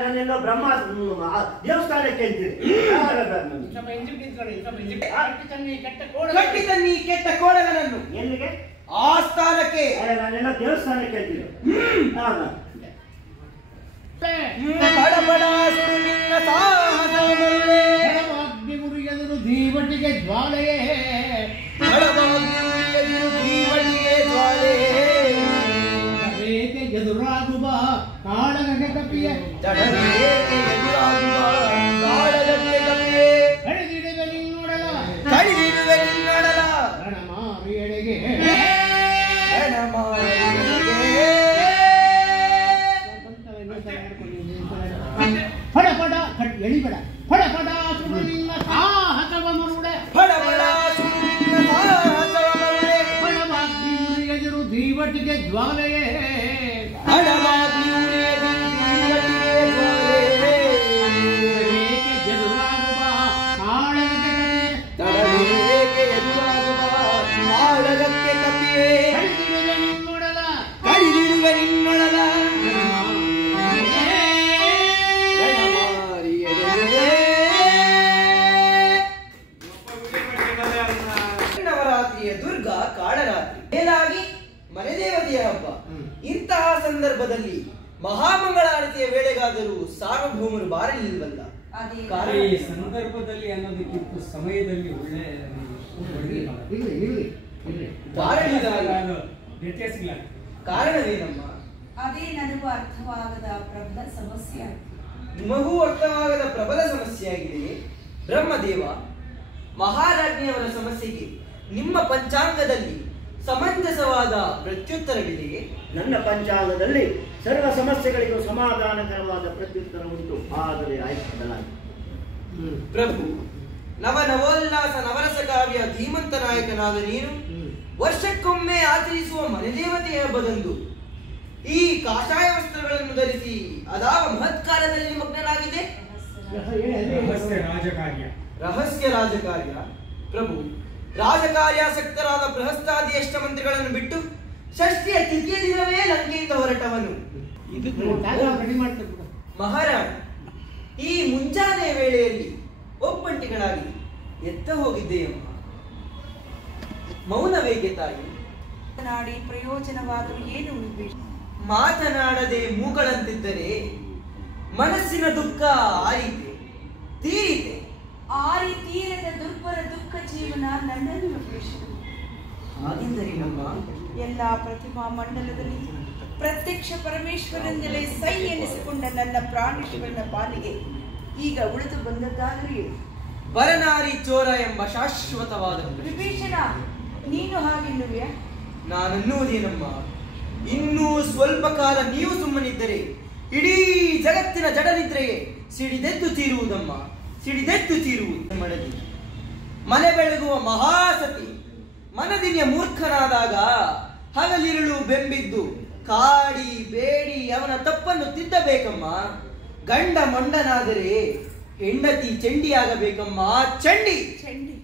ನಾನೆಲ್ಲೋ ಬ್ರಹ್ಮ ದೇವಸ್ಥಾನಕ್ಕೆ ಅಂತೀನಿ. ಕಟ್ಟಿ ತನ್ನಿ ಕೆಟ್ಟ ಕೋಡಗಳನ್ನು ಎಲ್ಲಿಗೆ? ಆಸ್ಥಾನಕ್ಕೆ. ನಾನೆಲ್ಲ ದೇವಸ್ಥಾನಕ್ಕೆ ಅಂತೀನಿ. ಬಡ ಬಡ ಸುಡುವಿನ ಸಾಹಸವೇ ಅಗ್ನಿ ಮುರಿಯದರು ದೀವಟಿಗೆ ಜ್ವಾಲೆಯೇ, ದೀವಟಿಗೆ ಜ್ವಾಲೆ ತಡವೇಕೆ ಎದುರಾಗುವ ಕಾಳಗಕ್ಕೆ ಕಪಿಯೇ, ತಡವೇಕೆ ಎದುರಾಗುವ ಕಾಳಗಕ್ಕೆ ಕಪಿಯೇ, ಕಡಿದಿಡುವೆ ನಿನ್ನೊಡಲ ಕಡಿದಿಡುವೆ ನಿನ್ನೊಡಲ ರಣಮಾರಿಯಡೆಗೆ ಪಡ ಪಡ ಎಳಿಬೇಡ, ಪಡ ಪಡ ಸುಡು ನಿನ್ನ ಸಾಹಸವ ಮರುಡೆ, ಬಡ ಬಡ ಸುಡುವಿನ ಸಾಹಸವ ಮರುಡೆ, ಬಡವಾಗಿ ಮುರಿಯದಿರು ದೀವಟಿಗೆ ಜ್ವಾಲೆಯೇ, ಬಡವಾಗಿ ಉರಿಯದಿ ದೀವಟಿಗೆ ಜ್ವಾಲೆ, ತಡವೇಕೆ ಎದುರಾಗುವ ಕಾಳಗಕ್ಕೆ ಕಪಿಯೇ, ತಡವೇಕೆ ಎದುರಾಗುವ ಕಾಳಗಕ್ಕೆ ಕಪಿಯೇ, ಕಡಿದಿಡುವೆ ನಿನ್ನೊಡಲ ಕಡಿದಿಡುವೆ ನಿನ್ನೊಡಲ ನವರಾತ್ರಿಯ ದುರ್ಗಾ ಕಾಳರಾತ್ರಿ, ಮೇಲಾಗಿ ಮನೆದೇವತೆಯ ಹಬ್ಬ. ಇಂತಹ ಸಂದರ್ಭದಲ್ಲಿ ಮಹಾಮಂಗಳಾರತಿಯ ವೇಳೆಗಾದರೂ ಸಾರ್ವಭೌಮರು ಬಾರಲಿಲ್ವಲ್ಲ. ಈ ಸಂದರ್ಭದಲ್ಲಿ ಅನ್ನೋದಕ್ಕಿಂತ ಸಮಯದಲ್ಲಿ ಒಳ್ಳೆ ಬಾರಲಿದಾಗ ವ್ಯತ್ಯಾಸಗಳ ಕಾರಣವೇನಮ್ಮ? ಅದೇ ನನಗೂ ಅರ್ಥವಾಗದ ಪ್ರಬಲ ಸಮಸ್ಯೆ. ನಿಮಗೂ ಅರ್ಥವಾಗದ ಪ್ರಬಲ ಸಮಸ್ಯೆಯಾಗಿದೆ. ಬ್ರಹ್ಮದೇವ, ಮಹಾರಾಜ್ಞಿಯವರ ಸಮಸ್ಯೆಗೆ ನಿಮ್ಮ ಪಂಚಾಂಗದಲ್ಲಿ ಸಮಂಜಸವಾದ ಪ್ರತ್ಯುತ್ತರವಿದೆಯೇ? ನನ್ನ ಪಂಚಾಂಗದಲ್ಲಿ ಸರ್ವ ಸಮಸ್ಯೆಗಳಿಗೂ ಸಮಾಧಾನಕರವಾದ ಪ್ರತ್ಯುತ್ತರ ಉಂಟು, ಆದರೆ ಆಯ್ಕೆಗಳಾಗಿ. ಪ್ರಭು, ನವನವೋಲ್ಲಾಸ ನವರಸ ಕಾವ್ಯ ಧೀಮಂತ ನಾಯಕನಾದ ನೀನು ವರ್ಷಕ್ಕೊಮ್ಮೆ ಆಚರಿಸುವ ಮನೆದೇವತೆಯ ಹಬ್ಬದಂದು ಈ ಕಾಷಾಯ ವಸ್ತ್ರಗಳನ್ನು ಧರಿಸಿ ಅದಾವ ಮಹತ್ಕಾರ್ಯದಲ್ಲಿ ಮಗ್ನನಾಗಿದೆ. ರಾಜಕಾರ್ಯ ರಹಸ್ಯ ರಾಜಕಾರ್ಯ. ಪ್ರಭು, ರಾಜಕಾರ್ಯಾಸಕ್ತರಾದ ಬೃಹಸ್ತಾದಿ ಅಷ್ಟಮಂತ್ರಿಗಳನ್ನು ಬಿಟ್ಟು ಷಷ್ಠಿಯ ತೃತೀಯ ದಿನವೇ ಲಂಕೆಯಿಂದ ಹೊರಟವನು ರೆಡಿ ಮಾಡ್ತಾರೆ. ಮಹಾರಾಣ. ಈ ಮುಂಜಾನೆ ವೇಳೆಯಲ್ಲಿ ಒಬ್ಬಂಟಿಗಳಾಗಿ ಎತ್ತ ಹೋಗಿದ್ದೆಯಮ್ಮ. ಮೌನವೇಗೆ ತಾಯಿ? ಮಾತನಾಡಿ ಪ್ರಯೋಜನವಾದರೂ ಏನು ವಿಭೀಷಣ? ಮಾತನಾಡದೆ ಮೂಗಳಂತಿದ್ದರೆ ಮನಸ್ಸಿನ ದುಃಖ ಆರಿತೆ ತೀರಿತೆ. ಆರಿ ತೀರದ ದುರ್ಬರ ದುಃಖ ಜೀವನ ನನ್ನನ್ನು ವಿಭೀಷಣ. ಹಾಗೆಂದರೇನಮ್ಮ? ಎಲ್ಲ ಪ್ರತಿಮಾ ಮಂಡಲದಲ್ಲಿ ಪ್ರತ್ಯಕ್ಷ ಪರಮೇಶ್ವರನಿಂದಲೇ ಸೈ ಎನಿಸಿಕೊಂಡ ನನ್ನ ಪ್ರಾಣೇಶ್ವರನ ಪಾಲಿಗೆ ಈಗ ಉಳಿದು ಬಂದದ್ದಾದರೂ ಬರನಾರಿ ಚೋರ ಎಂಬ ಶಾಶ್ವತವಾದ ವಿಭೀಷಣ, ನೀನು ಹಾಗೆನ್ನುವೆ? ನಾನನ್ನುವುದೇನಮ್ಮ, ಇನ್ನೂ ಸ್ವಲ್ಪ ಕಾಲ ನೀವು ಸುಮ್ಮನಿದ್ದರೆ ಇಡೀ ಜಗತ್ತಿನ ಜಡನಿದ್ರೆಗೆ ಸಿಡಿದೆದ್ದು ತೀರುವುದಮ್ಮ, ಸಿಡಿದೆದ್ದು ತೀರುವುದು. ಮಡದಿ ಮನೆ ಬೆಳಗುವ ಮಹಾಸತಿ ಮನದಿನಿಯ ಮೂರ್ಖನಾದಾಗ ಹಗಲಿರುಳು ಬೆಂಬಿದ್ದು ಕಾಡಿ ಬೇಡಿ ಅವನ ತಪ್ಪನ್ನು ತಿದ್ದಬೇಕಮ್ಮ. ಗಂಡ ಮೊಂಡನಾದರೆ ಹೆಂಡತಿ ಚಂಡಿಯಾಗಬೇಕಮ್ಮ. ಚಂಡಿ ಚಂಡಿ,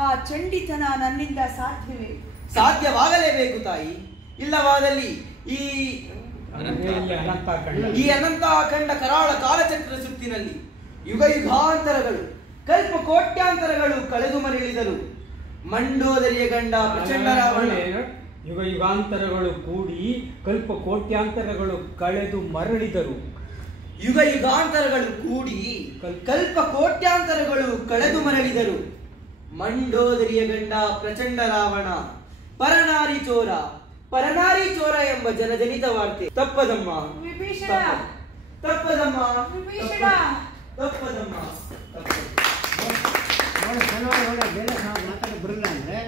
ಆ ಚಂಡಿತನ ನನ್ನಿಂದ ಸಾಧ್ಯವೇ? ಸಾಧ್ಯವಾಗಲೇಬೇಕು ತಾಯಿ. ಇಲ್ಲವಾದಲ್ಲಿ ಈ ಅನಂತಾಖಂಡ ಕರಾಳ ಕಾಲಚಕ್ರ ಸುತ್ತಿನಲ್ಲಿ ಯುಗ ಯುಗಾಂತರಗಳು ಕಲ್ಪ ಕೋಟ್ಯಾಂತರಗಳು ಕಳೆದು ಮರಳಿದರು. ಮಂಡೋದರಿಯ ಗಂಡ ಪ್ರಚಂಡ ರಾವಣ ಯುಗ ಯುಗಾಂತರಗಳು ಕೂಡಿ ಕಲ್ಪ ಕೋಟ್ಯಾಂತರಗಳು ಕಳೆದು ಮರಳಿದರು. ಯುಗ ಯುಗಾಂತರಗಳು ಕೂಡಿ ಕಲ್ಪ ಕೋಟ್ಯಾಂತರಗಳು ಕಳೆದು ಮರಳಿದರು. ಮಂಡೋದರಿಯ ಗಂಡ ಪ್ರಚಂಡ ರಾವಣ ಪರನಾರಿ ಚೋರ ಎಂಬ ಜನಜನಿತ ವಾರ್ತೆ ತಪ್ಪದಮ್ಮ. ವಿಭೀಷಣ, ತಪ್ಪದಮ್ಮ. ವಿಭೀಷಣ. ತಪ್ಪದಮ್ಮ. ಒಳ್ಳೆ ಕೆಲವರು ಒಳ್ಳೆ ಬೇರೆ ಮಾತಾಡೋಕೆ ಬರಲ್ಲ ಅಂದ್ರೆ